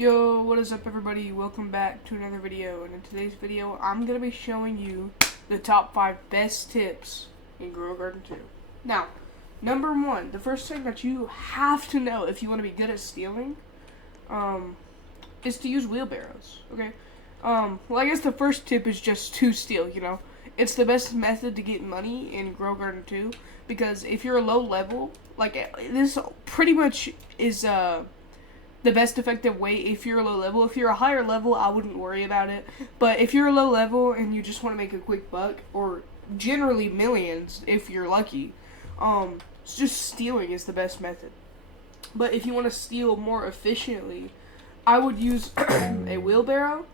Yo, what is up everybody? Welcome back to another video, and in today's video I'm going to be showing you the top 5 best tips in Grow a Garden 2. Now, number 1, the first thing that you have to know if you want to be good at stealing is to use wheelbarrows, okay? Well, I guess the first tip is just to steal, It's the best method to get money in Grow Garden 2, because if you're a low level, this pretty much is, the best effective way if you're a low level. If you're a higher level, I wouldn't worry about it. But if you're a low level and you just want to make a quick buck, or generally millions if you're lucky, just stealing is the best method. But if you want to steal more efficiently, I would use a wheelbarrow.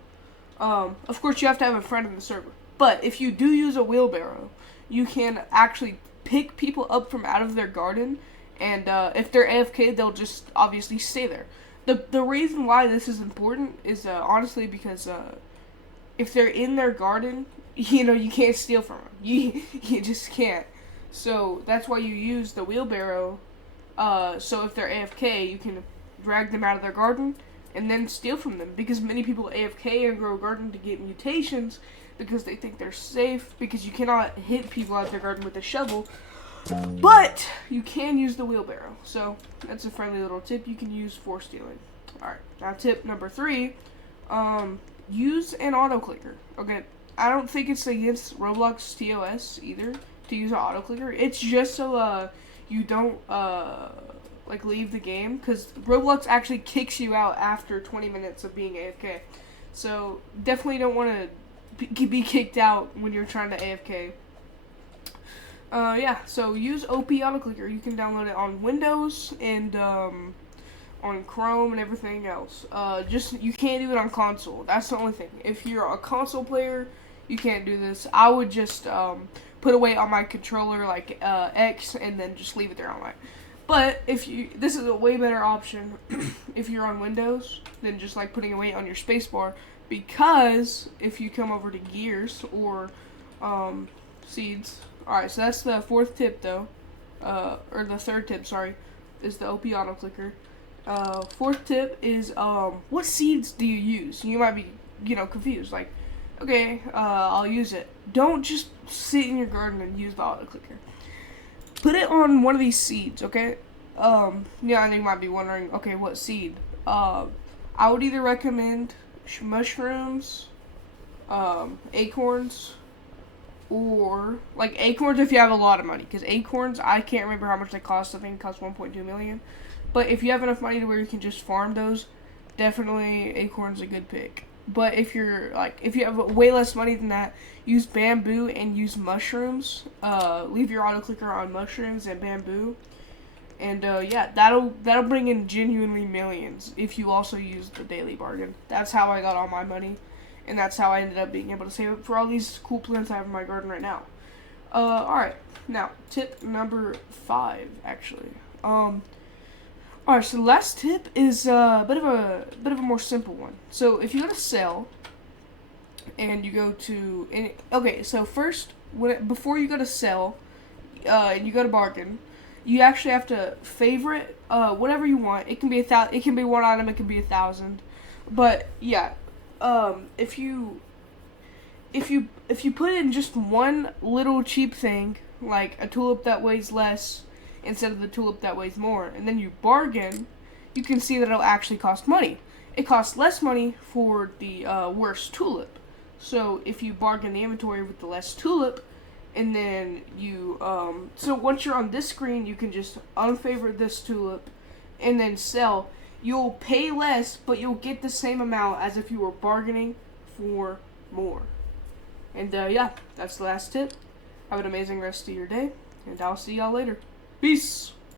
Of course, you have to have a friend in the server. But if you do use a wheelbarrow, you can actually pick people up from out of their garden, and if they're AFK, they'll just obviously stay there. The reason why this is important is honestly because if they're in their garden, you can't steal from them. You just can't. So that's why you use the wheelbarrow. So if they're AFK, you can drag them out of their garden and then steal from them. Because many people AFK and grow a garden to get mutations because they think they're safe, because you cannot hit people out of their garden with a shovel. But you can use the wheelbarrow, so that's a friendly little tip you can use for stealing. Alright, now tip number 3, use an auto clicker. Okay, I don't think it's against Roblox TOS either to use an auto clicker. It's just so you don't leave the game, because Roblox actually kicks you out after 20 minutes of being AFK. So definitely don't want to be kicked out when you're trying to AFK. So use OP AutoClicker. You can download it on Windows and on Chrome and everything else. You can't do it on console. That's the only thing. If you're a console player, you can't do this. I would just put a weight on my controller like X and then just leave it there all night. But this is a way better option if you're on Windows than just like putting a weight on your spacebar, because if you come over to gears or seeds. Alright, so that's the 4th tip, though. Or the 3rd tip, sorry, is the OP auto clicker. 4th tip is, what seeds do you use? You might be, confused. Like, okay, I'll use it. Don't just sit in your garden and use the auto clicker. Put it on one of these seeds, okay? I think you might be wondering, okay, what seed? I would either recommend mushrooms, acorns, or like acorns if you have a lot of money, because acorns, I can't remember how much they cost. I think it costs 1.2 million. But if you have enough money to where you can just farm those, definitely acorns a good pick. But if you have way less money than that, use bamboo and use mushrooms. Leave your auto clicker on mushrooms and bamboo, and that'll bring in genuinely millions if you also use the daily bargain. That's how I got all my money. And that's how I ended up being able to save it for all these cool plants I have in my garden right now. Alright. Now, tip number 5, actually. Alright, so the last tip is a bit of a more simple one. So, if you go to sell, and you go to... Okay, so first, before you go to sell, and you go to bargain, you actually have to favorite whatever you want. It can be it can be one item, it can be 1,000. But, yeah. If you put in just one little cheap thing, like a tulip that weighs less instead of the tulip that weighs more, and then you bargain, you can see that it'll actually cost money. It costs less money for the worst tulip. So if you bargain the inventory with the less tulip, and then you so once you're on this screen, you can just unfavorite this tulip and then sell. You'll pay less, but you'll get the same amount as if you were bargaining for more. And that's the last tip. Have an amazing rest of your day, and I'll see y'all later. Peace!